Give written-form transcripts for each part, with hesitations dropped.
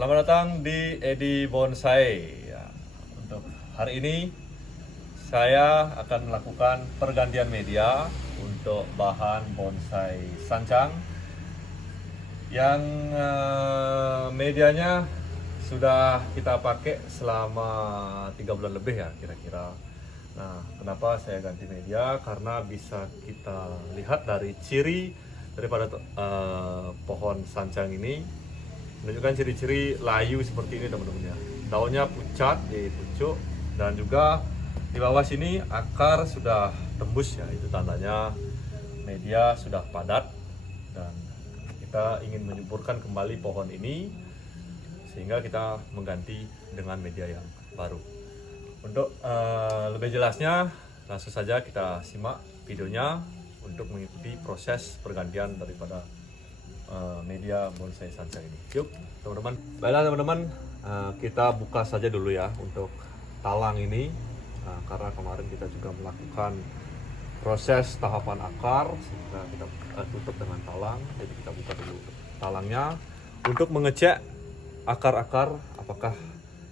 Selamat datang di Edi Bonsai. Ya, untuk hari ini saya akan melakukan pergantian media untuk bahan bonsai sancang yang medianya sudah kita pakai selama 3 bulan lebih ya kira-kira. Nah, kenapa saya ganti media? Karena bisa kita lihat dari ciri daripada pohon sancang ini menunjukkan ciri-ciri layu seperti ini teman-teman ya. Daunnya pucat di pucuk dan juga di bawah sini akar sudah tembus ya, itu tandanya media sudah padat dan kita ingin menyuburkan kembali pohon ini sehingga kita mengganti dengan media yang baru. Untuk lebih jelasnya langsung saja kita simak videonya untuk mengikuti proses pergantian daripada media bonsai sancang ini. Yuk teman-teman. Baiklah teman-teman, kita buka saja dulu ya untuk talang ini, karena kemarin kita juga melakukan proses tahapan akar sehingga kita tutup dengan talang. Jadi kita buka dulu talangnya untuk mengecek akar-akar apakah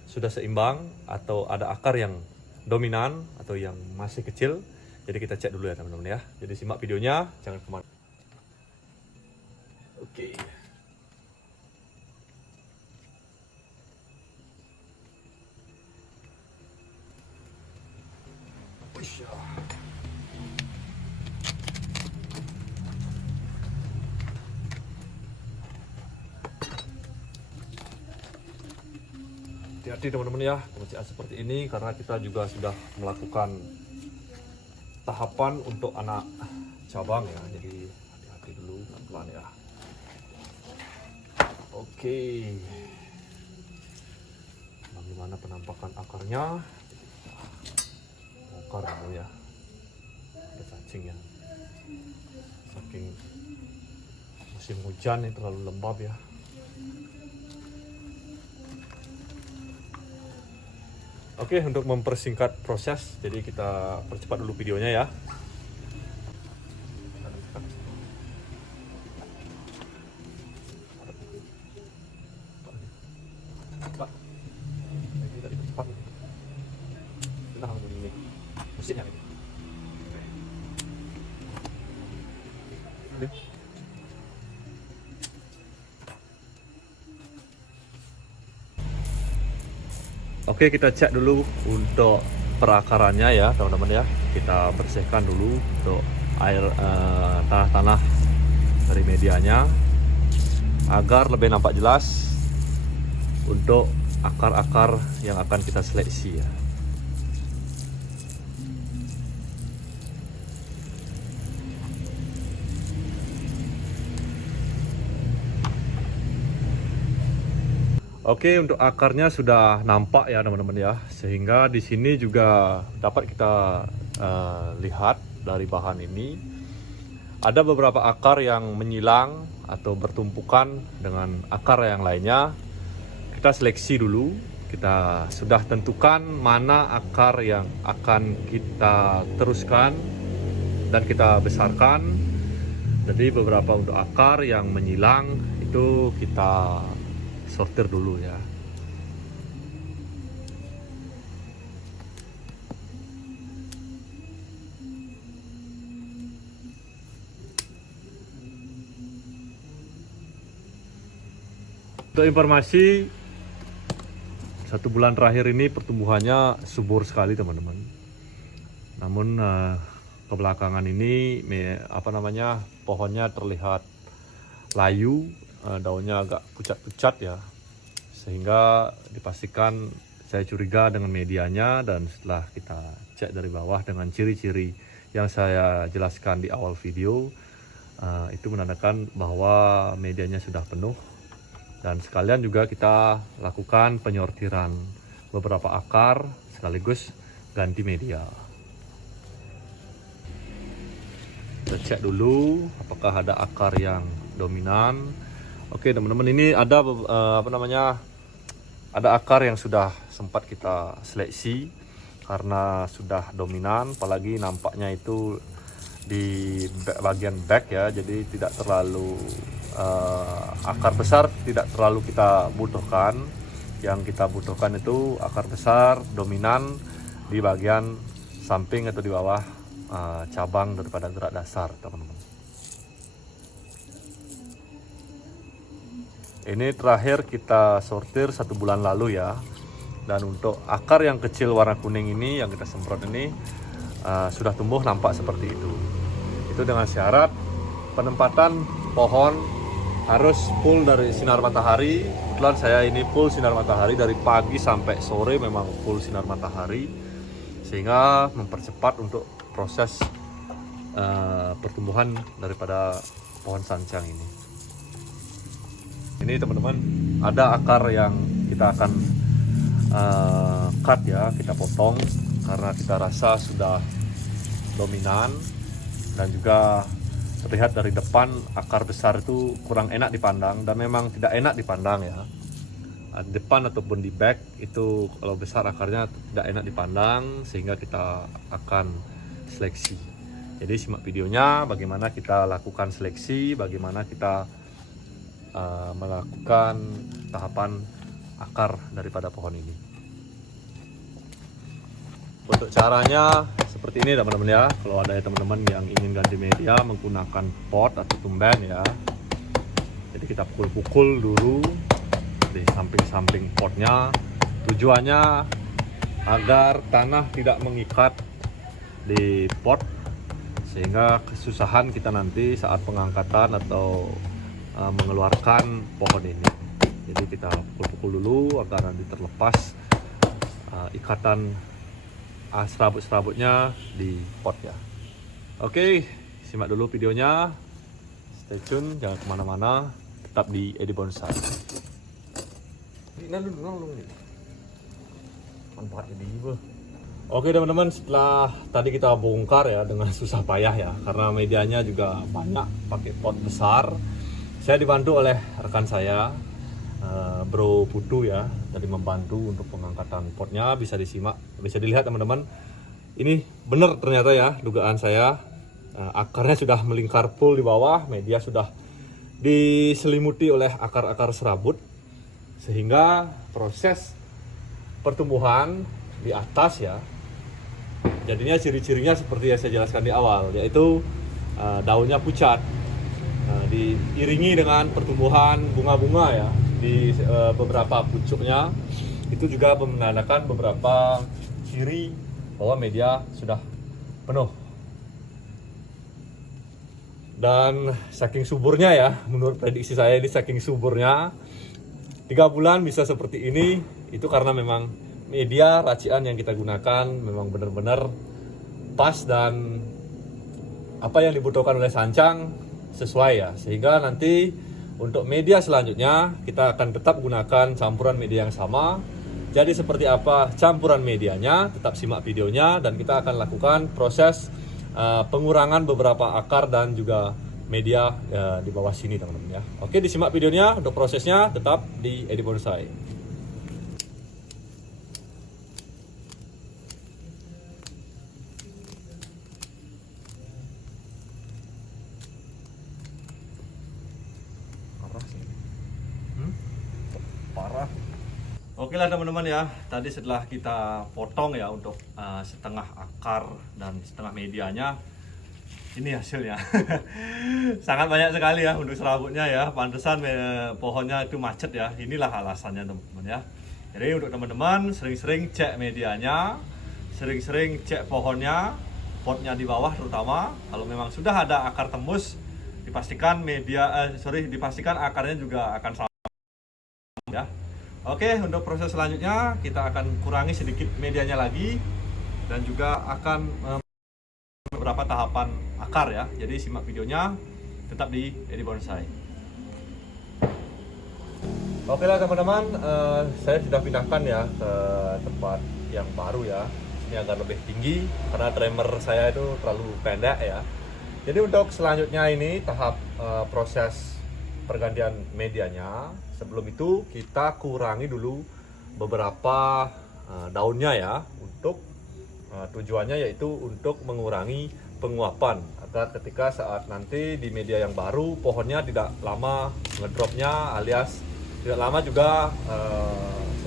sudah seimbang atau ada akar yang dominan atau yang masih kecil. Jadi kita cek dulu ya teman-teman ya. Jadi simak videonya, jangan kemana. Oke. Hati-hati teman-teman ya, pengecekan seperti ini karena kita juga sudah melakukan tahapan untuk anak cabang ya. Jadi hati-hati dulu, pelan-pelan ya. Oke, bagaimana penampakan akarnya? Akar dulu ya, ada cacing ya. Saking musim hujan ini terlalu lembab ya. Oke, untuk mempersingkat proses, jadi kita percepat dulu videonya ya. Pak, ini tadi cepat nih. Nah, ini mesinnya ini. Oke, kita cek dulu untuk perakarannya ya teman-teman ya. Kita bersihkan dulu untuk air tanah-tanah dari medianya agar lebih nampak jelas untuk akar-akar yang akan kita seleksi ya. Oke, untuk akarnya sudah nampak ya teman-teman ya, sehingga di sini juga dapat kita lihat dari bahan ini ada beberapa akar yang menyilang atau bertumpukan dengan akar yang lainnya. Kita seleksi dulu, kita sudah tentukan mana akar yang akan kita teruskan dan kita besarkan. Jadi beberapa untuk akar yang menyilang itu kita sortir dulu ya. Untuk informasi, 1 bulan terakhir ini pertumbuhannya subur sekali teman-teman. Namun kebelakangan ini pohonnya terlihat layu, daunnya agak pucat-pucat ya, sehingga dipastikan saya curiga dengan medianya. Dan setelah kita cek dari bawah dengan ciri-ciri yang saya jelaskan di awal video, itu menandakan bahwa medianya sudah penuh. Dan sekalian juga kita lakukan penyortiran beberapa akar sekaligus ganti media. Kita cek dulu apakah ada akar yang dominan. Oke teman-teman, ini ada ada akar yang sudah sempat kita seleksi karena sudah dominan, apalagi nampaknya itu di bagian back ya, jadi tidak terlalu akar besar tidak terlalu kita butuhkan. Yang kita butuhkan itu akar besar dominan di bagian samping atau di bawah cabang daripada gerak dasar, teman-teman. Ini terakhir kita sortir 1 bulan lalu ya. Dan untuk akar yang kecil warna kuning ini yang kita semprot ini sudah tumbuh nampak seperti itu. Itu dengan syarat penempatan pohon harus full dari sinar matahari. Kebetulan saya ini full sinar matahari dari pagi sampai sore, memang full sinar matahari, sehingga mempercepat untuk proses pertumbuhan daripada pohon sancang ini. Ini teman-teman, ada akar yang kita akan cut ya, kita potong karena kita rasa sudah dominan dan juga terlihat dari depan akar besar itu kurang enak dipandang, dan memang tidak enak dipandang ya. Di depan ataupun di back itu kalau besar akarnya tidak enak dipandang, sehingga kita akan seleksi. Jadi simak videonya bagaimana kita lakukan seleksi, bagaimana kita melakukan tahapan akar daripada pohon ini. Untuk caranya seperti ini teman-teman ya. Kalau ada teman-teman yang ingin ganti media menggunakan pot atau tumben ya, jadi kita pukul-pukul dulu di samping-samping potnya. Tujuannya agar tanah tidak mengikat di pot, sehingga kesusahan kita nanti saat pengangkatan atau mengeluarkan pohon ini. Jadi kita pukul-pukul dulu agar nanti terlepas ikatan serabut-serabutnya di pot ya. Oke, simak dulu videonya, stay tune, jangan kemana-mana, tetap di Edi Bonsai. Oke teman-teman, setelah tadi kita bongkar ya dengan susah payah ya, karena medianya juga banyak, pakai pot besar. Saya dibantu oleh rekan saya, Bro Putu ya, tadi membantu untuk pengangkatan potnya. Bisa disimak, bisa dilihat teman-teman. Ini benar ternyata ya dugaan saya. Akarnya sudah melingkar full di bawah, media sudah diselimuti oleh akar-akar serabut, sehingga proses pertumbuhan di atas ya, jadinya ciri-cirinya seperti yang saya jelaskan di awal, yaitu daunnya pucat, diiringi dengan pertumbuhan bunga-bunga ya di beberapa pucuknya. Itu juga menandakan beberapa ciri bahwa media sudah penuh. Dan saking suburnya ya, menurut prediksi saya ini saking suburnya, 3 bulan bisa seperti ini, itu karena memang media racian yang kita gunakan memang benar-benar pas dan apa yang dibutuhkan oleh sancang sesuai ya. Sehingga nanti untuk media selanjutnya kita akan tetap gunakan campuran media yang sama. Jadi seperti apa campuran medianya, tetap simak videonya, dan kita akan lakukan proses pengurangan beberapa akar dan juga media di bawah sini teman-teman ya. Oke, disimak videonya untuk prosesnya, tetap di Edi Bonsai. Parah. Oke lah teman-teman ya, tadi setelah kita potong ya untuk setengah akar dan setengah medianya, ini hasilnya. Sangat banyak sekali ya untuk serabutnya ya, pantesan pohonnya itu macet ya. Inilah alasannya teman-teman ya. Jadi untuk teman-teman sering-sering cek medianya, sering-sering cek pohonnya, potnya di bawah terutama. Kalau memang sudah ada akar tembus, dipastikan dipastikan akarnya juga akan sama ya. Oke, untuk proses selanjutnya kita akan kurangi sedikit medianya lagi dan juga akan beberapa tahapan akar ya. Jadi simak videonya, tetap di Edi Bonsai. Oke lah teman-teman, saya sudah pindahkan ya ke tempat yang baru ya. Ini agak lebih tinggi karena trimmer saya itu terlalu pendek ya. Jadi untuk selanjutnya ini tahap proses pergantian medianya. Sebelum itu kita kurangi dulu beberapa daunnya ya, untuk tujuannya yaitu untuk mengurangi penguapan agar ketika saat nanti di media yang baru pohonnya tidak lama ngedropnya, alias tidak lama juga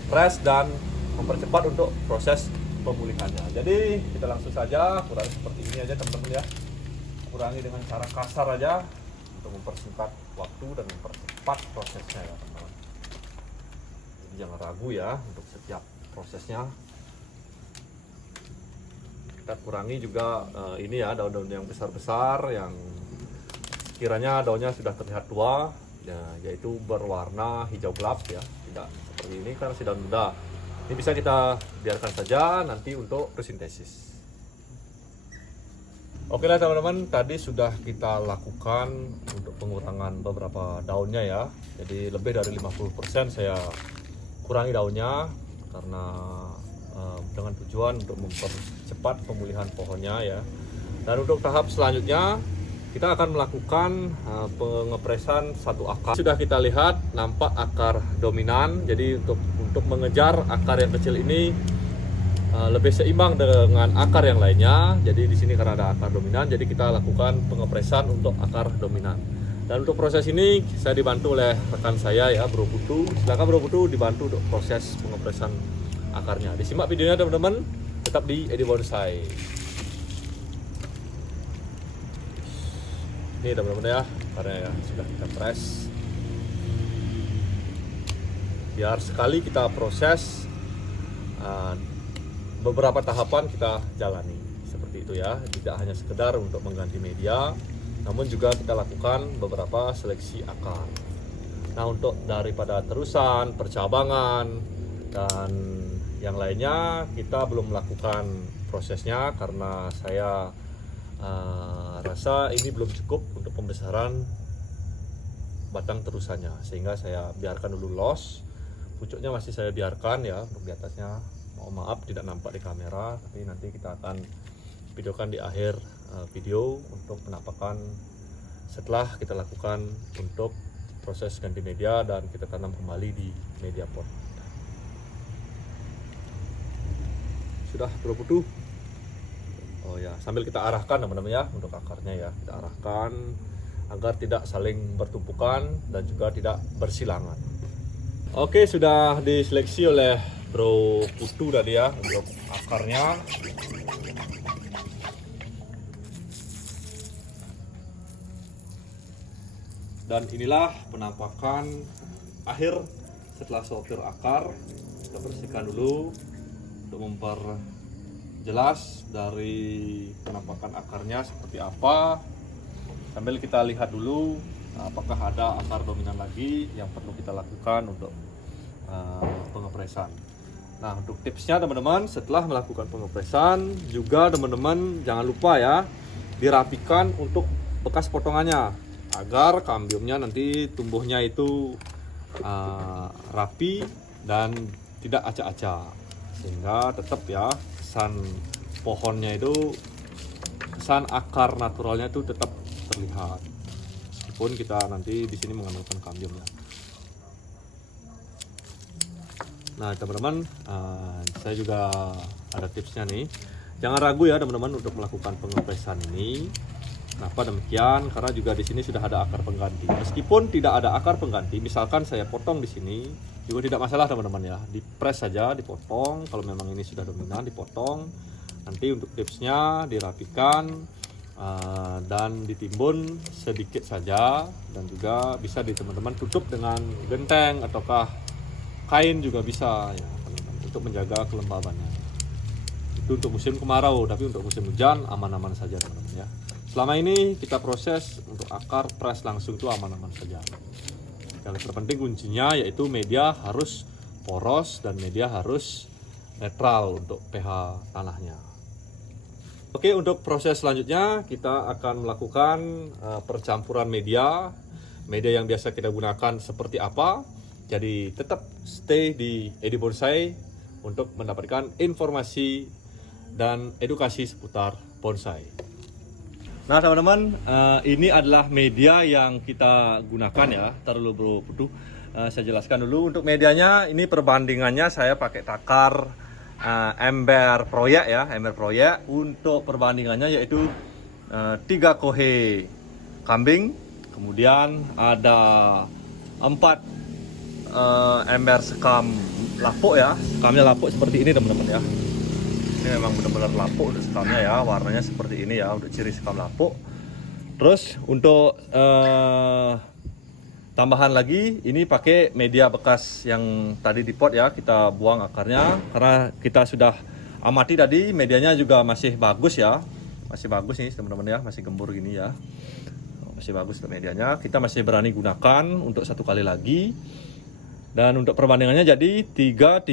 stres dan mempercepat untuk proses pemulihannya. Jadi kita langsung saja kurangi seperti ini aja teman-teman ya, kurangi dengan cara kasar aja untuk mempersingkat waktu dan mempercepat prosesnya ya teman-teman. Jadi jangan ragu ya untuk setiap prosesnya. Kita kurangi juga ini ya, daun-daun yang besar-besar yang sekiranya daunnya sudah terlihat tua ya, yaitu berwarna hijau gelap ya, tidak seperti ini karena si daun muda. Ini bisa kita biarkan saja nanti untuk fotosintesis. Oke lah teman-teman, tadi sudah kita lakukan untuk pengurangan beberapa daunnya ya. Jadi lebih dari 50% saya kurangi daunnya karena dengan tujuan untuk mempercepat pemulihan pohonnya ya. Dan untuk tahap selanjutnya kita akan melakukan pengepresan satu akar. Sudah kita lihat nampak akar dominan. Jadi untuk mengejar akar yang kecil ini lebih seimbang dengan akar yang lainnya. Jadi di sini karena ada akar dominan, jadi kita lakukan pengepresan untuk akar dominan. Dan untuk proses ini saya dibantu oleh rekan saya ya, Bro Putu. Silakan Bro Putu dibantu untuk proses pengepresan akarnya. Disimak videonya teman-teman, tetap di Edi Bonsai. Ini teman-teman ya, karena ya sudah kita press. Biar sekali kita proses, beberapa tahapan kita jalani seperti itu ya. Tidak hanya sekedar untuk mengganti media, namun juga kita lakukan beberapa seleksi akar. Nah untuk daripada terusan, percabangan, dan yang lainnya kita belum melakukan prosesnya karena saya rasa ini belum cukup untuk pembesaran batang terusannya, sehingga saya biarkan dulu los. Pucuknya masih saya biarkan ya, untuk di atasnya mohon maaf tidak nampak di kamera, tapi nanti kita akan videokan di akhir video untuk penampakan setelah kita lakukan untuk proses ganti media dan kita tanam kembali di media pot. Sudah Bro Putu. Oh ya, sambil kita arahkan teman-teman ya untuk akarnya ya, kita arahkan agar tidak saling bertumpukan dan juga tidak bersilangan. Oke, sudah diseleksi oleh Bro Putu tadi ya untuk akarnya. Dan inilah penampakan akhir setelah sortir akar. Kita bersihkan dulu untuk memperjelas dari penampakan akarnya seperti apa. Sambil kita lihat dulu apakah ada akar dominan lagi yang perlu kita lakukan untuk pengepresan. Nah untuk tipsnya teman-teman, setelah melakukan pengepresan juga teman-teman jangan lupa ya dirapikan untuk bekas potongannya agar kambiumnya nanti tumbuhnya itu rapi dan tidak acak-acak, sehingga tetap ya kesan pohonnya itu, kesan akar naturalnya itu tetap terlihat meskipun kita nanti di sini mengandalkan kambiumnya. Nah teman-teman, saya juga ada tipsnya nih, jangan ragu ya teman-teman untuk melakukan pengepresan ini. Kenapa demikian? Karena juga di sini sudah ada akar pengganti. Meskipun tidak ada akar pengganti, misalkan saya potong di sini, juga tidak masalah teman-teman ya. Dipres saja, dipotong. Kalau memang ini sudah dominan, dipotong. Nanti untuk tipsnya dirapikan dan ditimbun sedikit saja, dan juga bisa di teman-teman tutup dengan genteng ataukah kain juga bisa ya teman-teman, untuk menjaga kelembabannya. Itu untuk musim kemarau, tapi untuk musim hujan aman-aman saja teman-teman ya. Selama ini kita proses untuk akar press langsung itu aman-aman saja. Yang terpenting kuncinya yaitu media harus poros dan media harus netral untuk pH tanahnya. Oke, untuk proses selanjutnya kita akan melakukan percampuran media yang biasa kita gunakan seperti apa. Jadi tetap stay di Edi Bonsai untuk mendapatkan informasi dan edukasi seputar bonsai. Nah teman-teman, ini adalah media yang kita gunakan ya. Ntar dulu Bro Putu, saya jelaskan dulu. Untuk medianya ini perbandingannya saya pakai takar ember proyek ya, ember proyek. Untuk perbandingannya yaitu 3 kohe kambing, kemudian ada 4 ember sekam lapuk ya. Sekamnya lapuk seperti ini teman-teman ya. Ini memang benar-benar lapuk untuk sekamnya ya, warnanya seperti ini ya untuk ciri sekam lapuk. Terus untuk tambahan lagi, ini pakai media bekas yang tadi di pot ya, kita buang akarnya karena kita sudah amati tadi medianya juga masih bagus ya. Masih bagus nih teman-teman ya, masih gembur gini ya. Masih bagus untuk medianya. Kita masih berani gunakan untuk 1 kali lagi. Dan untuk perbandingannya jadi 3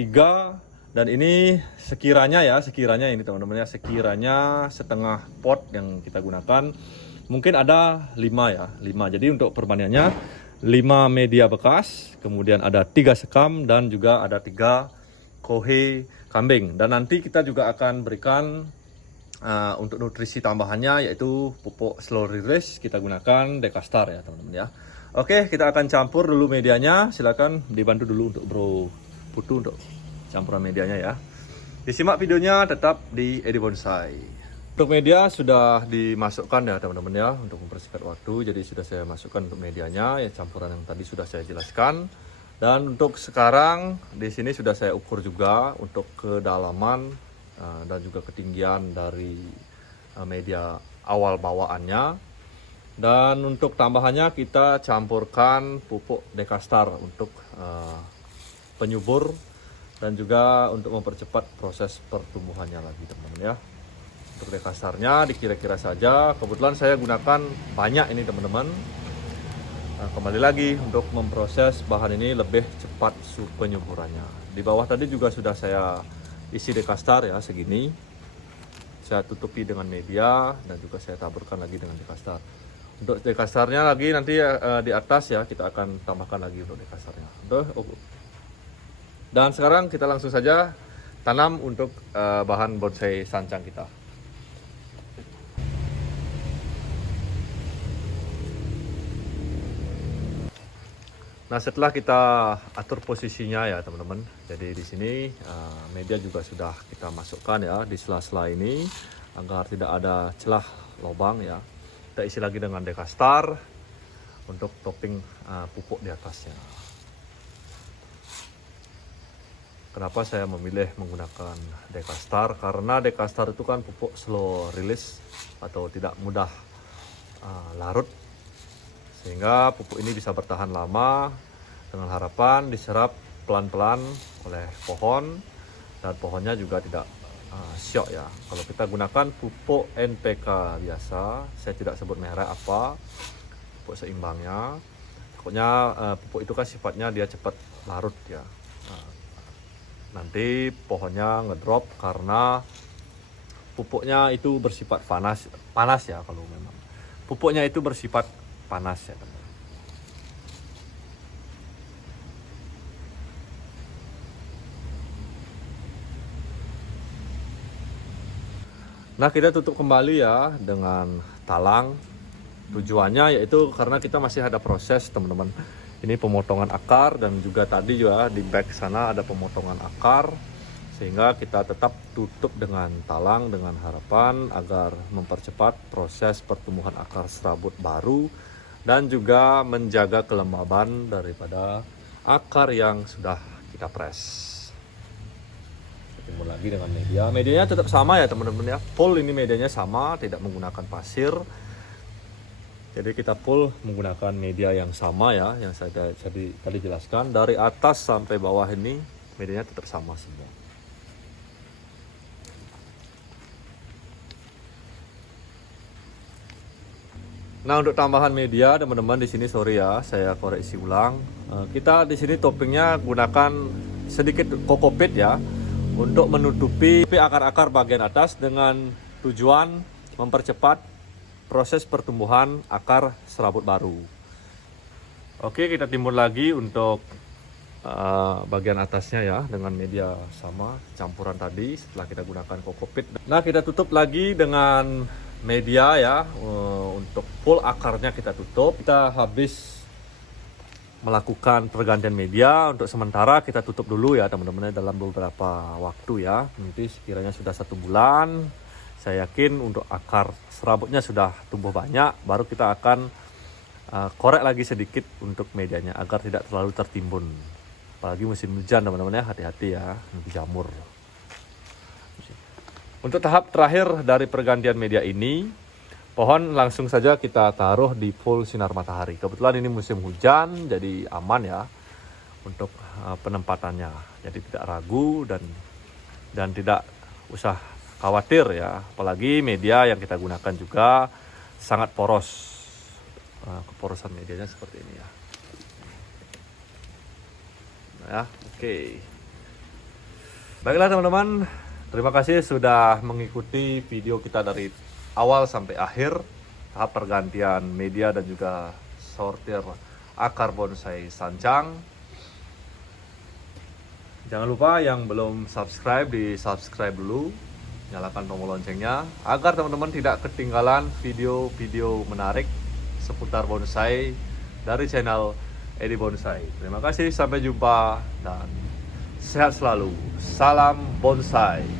dan ini sekiranya ini teman-teman ya, sekiranya setengah pot yang kita gunakan mungkin ada 5 ya, 5. Jadi untuk perbandingannya 5 media bekas, kemudian ada 3 sekam dan juga ada 3 kohe kambing. Dan nanti kita juga akan berikan untuk nutrisi tambahannya yaitu pupuk slow release, kita gunakan Dekastar ya teman-teman ya. Oke, kita akan campur dulu medianya. Silakan dibantu dulu untuk Bro Putu untuk campuran medianya ya. Disimak videonya tetap di Edi Bonsai. Untuk media sudah dimasukkan ya teman-teman ya, untuk mempersingkat waktu. Jadi sudah saya masukkan untuk medianya ya, campuran yang tadi sudah saya jelaskan. Dan untuk sekarang di sini sudah saya ukur juga untuk kedalaman dan juga ketinggian dari media awal bawaannya. Dan untuk tambahannya kita campurkan pupuk Dekastar untuk penyubur dan juga untuk mempercepat proses pertumbuhannya lagi teman-teman ya. Untuk Dekastarnya dikira-kira saja, kebetulan saya gunakan banyak ini teman-teman. Kembali lagi untuk memproses bahan ini lebih cepat penyuburannya. Di bawah tadi juga sudah saya isi Dekastar ya segini. Saya tutupi dengan media dan juga saya taburkan lagi dengan Dekastar. Untuk Dekastarnya lagi nanti di atas ya, kita akan tambahkan lagi untuk Dekastarnya. Dan sekarang kita langsung saja tanam untuk bahan bonsai sancang kita. Nah, setelah kita atur posisinya ya teman-teman. Jadi di sini media juga sudah kita masukkan ya di sela-sela ini agar tidak ada celah lubang ya. Kita isi lagi dengan Dekastar untuk topping pupuk di atasnya. Kenapa saya memilih menggunakan Dekastar? Karena Dekastar itu kan pupuk slow release atau tidak mudah larut, sehingga pupuk ini bisa bertahan lama dengan harapan diserap pelan-pelan oleh pohon dan pohonnya juga tidak syok ya. Kalau kita gunakan pupuk NPK biasa, saya tidak sebut merek apa, pupuk seimbangnya, pokoknya pupuk itu kan sifatnya dia cepat larut ya. Nanti pohonnya ngedrop karena pupuknya itu bersifat panas ya. Kalau memang pupuknya itu bersifat panas ya teman. Nah, kita tutup kembali ya dengan talang. Tujuannya yaitu karena kita masih ada proses teman-teman. Ini pemotongan akar dan juga tadi juga di back sana ada pemotongan akar. Sehingga kita tetap tutup dengan talang dengan harapan agar mempercepat proses pertumbuhan akar serabut baru dan juga menjaga kelembaban daripada akar yang sudah kita press. Timbul lagi dengan medianya tetap sama ya teman-teman ya, full ini medianya sama, tidak menggunakan pasir. Jadi kita full menggunakan media yang sama ya, yang saya tadi jelaskan, dari atas sampai bawah ini medianya tetap sama semua. Nah, untuk tambahan media teman-teman di sini sorry ya, saya koreksi ulang. Kita di sini toppingnya gunakan sedikit kokopit ya, untuk menutupi akar-akar bagian atas dengan tujuan mempercepat proses pertumbuhan akar serabut baru. Oke, kita timbun lagi untuk bagian atasnya ya dengan media sama campuran tadi setelah kita gunakan kokopit. Nah, kita tutup lagi dengan media ya, untuk full akarnya kita tutup. Kita habis melakukan pergantian media, untuk sementara kita tutup dulu ya teman-teman dalam beberapa waktu ya, nanti sekiranya sudah 1 bulan Saya yakin untuk akar serabutnya sudah tumbuh banyak, baru kita akan korek lagi sedikit untuk medianya agar tidak terlalu tertimbun. Apalagi musim hujan teman-teman ya, hati-hati ya, jamur. Untuk tahap terakhir dari pergantian media ini, pohon langsung saja kita taruh di full sinar matahari. Kebetulan ini musim hujan, jadi aman ya untuk penempatannya. Jadi tidak ragu dan tidak usah khawatir ya. Apalagi media yang kita gunakan juga sangat poros. Keporosan medianya seperti ini ya. Ya, oke. Baiklah teman-teman, terima kasih sudah mengikuti video kita dari awal sampai akhir, tahap pergantian media dan juga sortir akar bonsai sancang. Jangan lupa yang belum subscribe, di subscribe dulu, nyalakan tombol loncengnya agar teman-teman tidak ketinggalan video-video menarik seputar bonsai dari channel Edi Bonsai. Terima kasih, sampai jumpa dan sehat selalu. Salam bonsai.